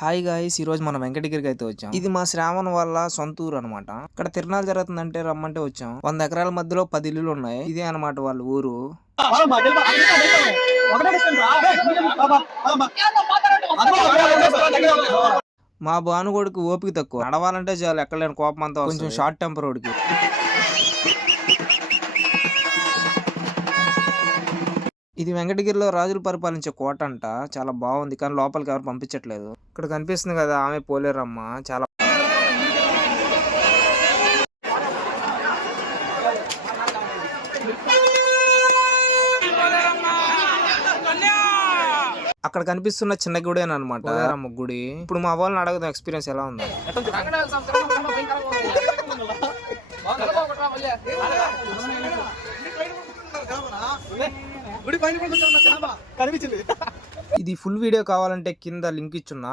Hi guys, ఈ రోజు మనం వెంకటగిరికి అయితే వచ్చాం. ఇది మా శ్రావణ్ వాళ్ళ సొంత ఊరు అనమాట. ఇక్కడ తిరునాలు జరుగుతుందంటే రమ్మంటే వచ్చాం. 100 ఎకరాల మధ్యలో 10 ఇల్లులు ఉన్నాయి. ఇదే అనమాట వాళ్ళ ఊరు. మా భానుగోడికి ఓపిక తక్కువ. నడవాలంటే చాలు ఎక్కలేని కోపం అంతా కొంచెం షార్ట్ టెంపర్ ఓడికి. ఇది వెంకటగిరిలో రాజులు పరిపాలించే కోట అంట. చాలా బాగుంది, కానీ లోపలికి ఎవరు పంపించట్లేదు. ఇక్కడ కనిపిస్తుంది కదా ఆమె పోలేరమ్మ. చాలా అక్కడ కనిపిస్తున్న చిన్న గుడి అని అనమాట, పోలేరమ్మ గుడి. ఇప్పుడు మా వాళ్ళని అడగదాం ఎక్స్పీరియన్స్ ఎలా ఉంది. ఇది ఫుల్ వీడియో కావాలంటే కింద లింక్ ఇచ్చున్నా.